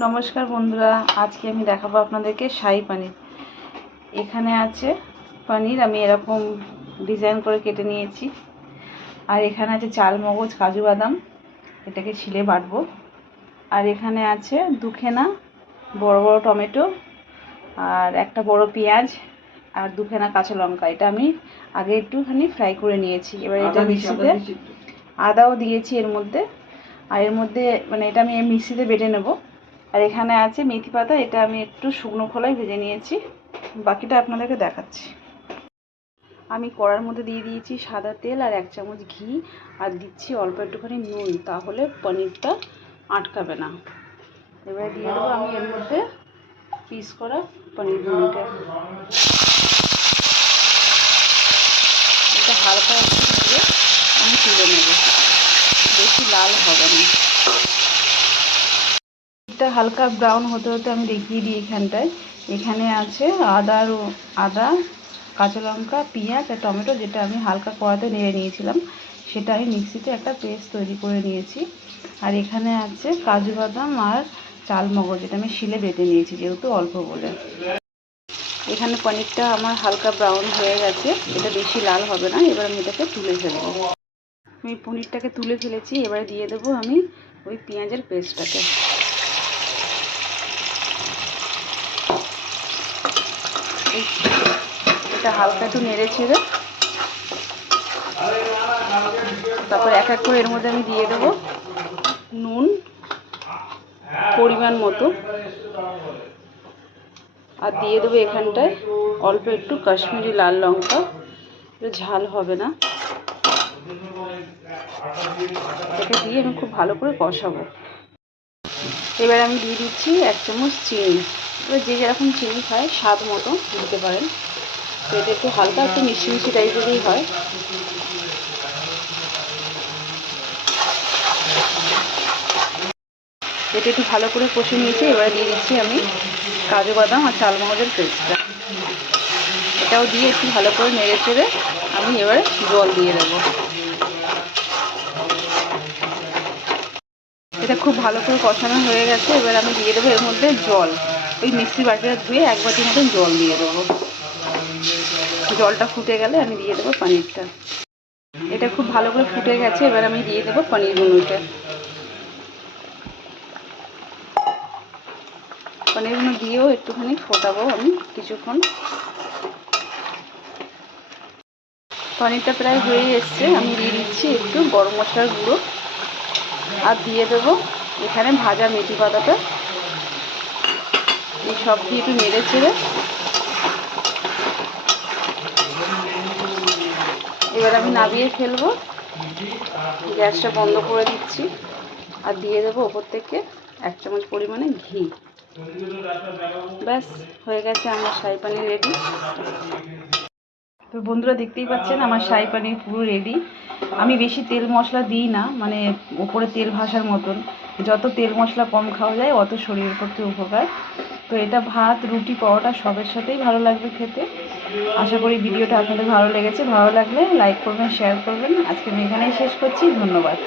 নমস্কার বন্ধুরা, আজকে আমি দেখাবো আপনাদেরকে শাহী পনির। এখানে আছে পনির, আমি এরকম ডিজাইন করে কেটে নিয়েছি। আর এখানে আছে চাল মগজ, কাজু বাদাম, এটাকে ছিলে বাটবো। আর এখানে আছে দুখানা বড় বড় টমেটো, আর একটা বড় পেঁয়াজ, আর দুখানা কাঁচা লঙ্কা। এটা আমি আগে একটুখানি ফ্রাই করে নিয়েছি। এবার এটা মিক্সিতে, আদাও দিয়েছি এর মধ্যে। আর এর মধ্যে এটা আমি মিক্সিতে বেটে নেব। আর এখানে আছে মেথি পাতা, এটা আমি একটু শুকনো খোলায় ভেজে নিয়েছি। বাকিটা আপনাদেরকে দেখাচ্ছি। আমি কড়ার মধ্যে দিয়ে দিয়েছি সাদা তেল আর 1 চামচ ঘি, আর দিচ্ছি অল্প একটুখানি নুন, তাহলে পনিরটা আটকাবে না। এবারে দিয়ে দেবো আমি এর মধ্যে পিস করা পনিরগুলোকে। এটা হালকা একটু ভেজে আমি তুলে নেব, বেশি লাল হবে না। এটা হালকা ব্রাউন হতে হতে আমি দেখিয়ে দিই এখানটায়। এখানে আছে আদা, কাঁচা লঙ্কা, পেঁয়াজ আর টমেটো, যেটা আমি হালকা কড়াতে নেড়ে নিয়েছিলাম, সেটা আমি মিক্সিতে একটা পেস্ট তৈরি করে নিয়েছি। আর এখানে আছে কাজু বাদাম আর চাল মগজ, যেটা আমি শিলে বেটে নিয়েছি যেহেতু অল্প বলে। এখানে পনিরটা আমার হালকা ব্রাউন হয়ে গেছে, এটা বেশি লাল হবে না। এবার আমি এটাকে তুলে ফেলবো। আমি পনিরটাকে তুলে ফেলেছি। এবারে দিয়ে দেবো আমি ওই পেঁয়াজের পেস্টটাকে। এটা হালকা একটু নেড়ে ছেড়ে তারপর এক এক করে এর মধ্যে আমি দিয়ে দেবো নুন পরিমাণ মতো, আর দিয়ে দেবো এখানটায় অল্প একটু কাশ্মীরি লাল লঙ্কা। ঝাল হবে না। এটা দিয়ে আমি খুব ভালো করে কষাবো। এবার আমি দিয়ে দিচ্ছি 1 চামচ চিনি। এবার যে যেরকম চিনি খায় স্বাদ মতো দিতে পারেন। তো এটা একটু হালকা একটু মিষ্টি মিষ্টি টাইপেরই হয়। এটা একটু ভালো করে কষে নিয়েছি। এবারে দিয়ে দিচ্ছি আমি কাজু বাদাম আর চাল মগজের পেস্টটা। এটাও দিয়ে একটু ভালো করে নেড়ে চেড়ে আমি এবারে জল দিয়ে দেবো। এটা খুব ভালো করে কষানো হয়ে গেছে। এবার আমি দিয়ে দেবো এর মধ্যে জল। ওই মিক্সি বাটিটা ধুয়ে 1 বাটির মতন জল দিয়ে দেবো। জলটা ফুটে গেলে আমি দিয়ে দেবো পনিরটা। এটা খুব ভালো করে ফুটে গেছে। এবার আমি দিয়ে দেবো পনিরগুলোকে। পনিরগুলো দিয়েও একটুখানি ফোটাবো আমি কিছুক্ষণ। পনিরটা প্রায় হয়ে এসছে। আমি দিয়ে দিচ্ছি একটু গরম মশলার গুঁড়ো, আর দিয়ে দেবো এখানে ভাজা মেথি পাতাটা। এই সব দিয়ে একটু নেড়ে ছেড়ে এবার আমি নামিয়ে ফেলবো। গ্যাসটা বন্ধ করে দিচ্ছি, আর দিয়ে দেবো ওপর থেকে 1 চামচ পরিমাণে ঘি। ব্যাস হয়ে গেছে আমার শাহী পনির রেডি। তো বন্ধুরা দেখতেই পাচ্ছেন আমার শাহী পনির পুরো রেডি। আমি বেশি তেল মশলা দিই না, ওপরে তেল ভাসার মতন। যত তেল মশলা কম খাওয়া যায় অত শরীরের পক্ষে উপকার। তো এটা ভাত, রুটি, পরোটা সবের সাথেই ভালো লাগবে খেতে। আশা করি ভিডিওটা আপনাদের ভালো লেগেছে। ভালো লাগলে লাইক করবেন, শেয়ার করবেন। আজকে আমি এখানেই শেষ করছি। ধন্যবাদ।